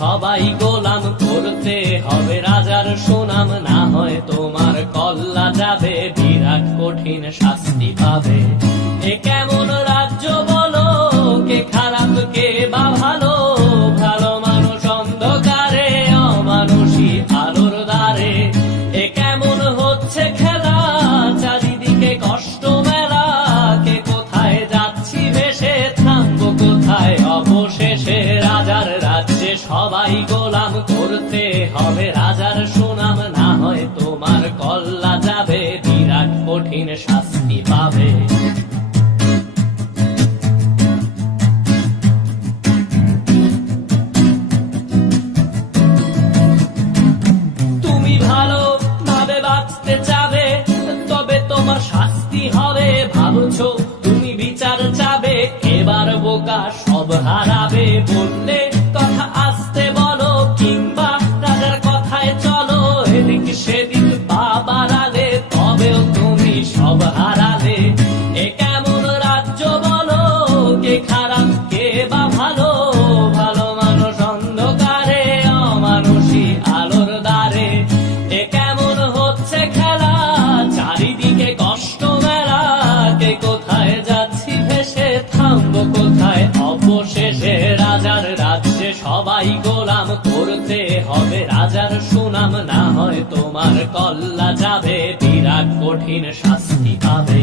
সবাই গোলাম, করতে হবে রাজার সুনাম, না হয় তোমার কল্লা যাবে, বিরাট কঠিন শাস্তি পাবে। এ কেমন রাজ্য বলো, কে খারাপ কে বা ভালো, ভালো মানুষ অন্ধকারে, অমানুষী আলোর দ্বারে। এ কেমন হচ্ছে খেলা, চারিদিকে কষ্ট মেলা, কে কোথায় যাচ্ছি ভেসে, থামবো কোথায় অবশেষে। রাজার রাজ্যে সবাই গোলাম, করতে হবে রাজার সুনাম, না হয় তোমার কল্লা যাবে, বিরাট কঠিন শাস্তি পাবে। তুমি ভালো ভাবে বাঁচতে চাবে, তবে তোমার শাস্তি হবে। ভাবছো তুমি বিচার চাবে, এবার বোকা সব হারাবে। বললে কথা আসতে বলো, কিংবা রাজার কথায় চলো, এদিক সেদিক পা বাড়ালে, তবেও তুমি সব হারালে। এ কেমন রাজ্য বলো, কে খারাপ কে বা ভালো, ভালো মানুষ অন্ধকারে, অমানুষী আলোর দ্বারে। এ কেমন হচ্ছে খেলা, চারিদিকে কষ্ট মেলা, কে কোথায় যাচ্ছি ভেসে, থামবো কোথায় অবশেষে। রাজার রাজ্যে সবাই গোলাম, করতে হবে রাজার সুনাম, না হয় তোমার কল্লা যাবে, বিরাট কঠিন শাস্তি পাবে।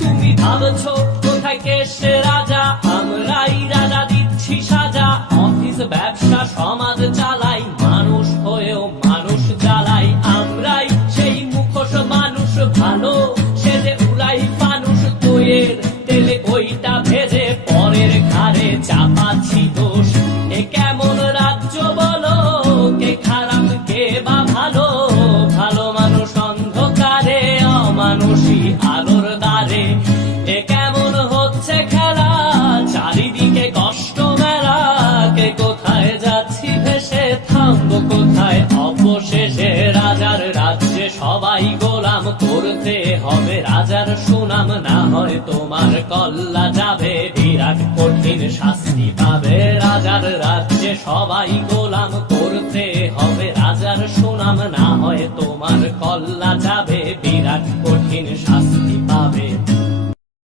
তুমি ভাবছো কোথায় কেসে রাজা, আমরাই রাজা দিচ্ছি সাজা। অফিস ব্যবসা সমাজ চালাই, মানুষ হয়েও মানুষ জ্বালাই। আমরাই সেই মুখোশ মানুষ ভালো, সেজে উড়াই মানুষ দইয়ের তেলে, ওইটা ভেজে পরের ঘাড়ে চাপাচ্ছি দোষ। এ কেমন রাজ্য বলো, কে খারাপ কে বা ভালো, ভালো মানুষ অন্ধকারে, অমানুষী আলোর দ্বারে। এ কেমন হচ্ছে খেলা, চারিদিকে কষ্ট মেলা, কে কোথায় যাচ্ছি ভেসে, থামবো কোথায় অবশেষে। রাজার রাজ্যে সবাই গোলাম, করতে হবে রাজার সুনাম, না হয় তোমার কল্লা যাবে, বিরাট কঠিন শাস্তি পাবে। রাজার রাজ্যে সবাই গোলাম, করতে হবে রাজার সুনাম, না হয় তোমার কল্লা যাবে, বিরাট কঠিন শাস্তি পাবে।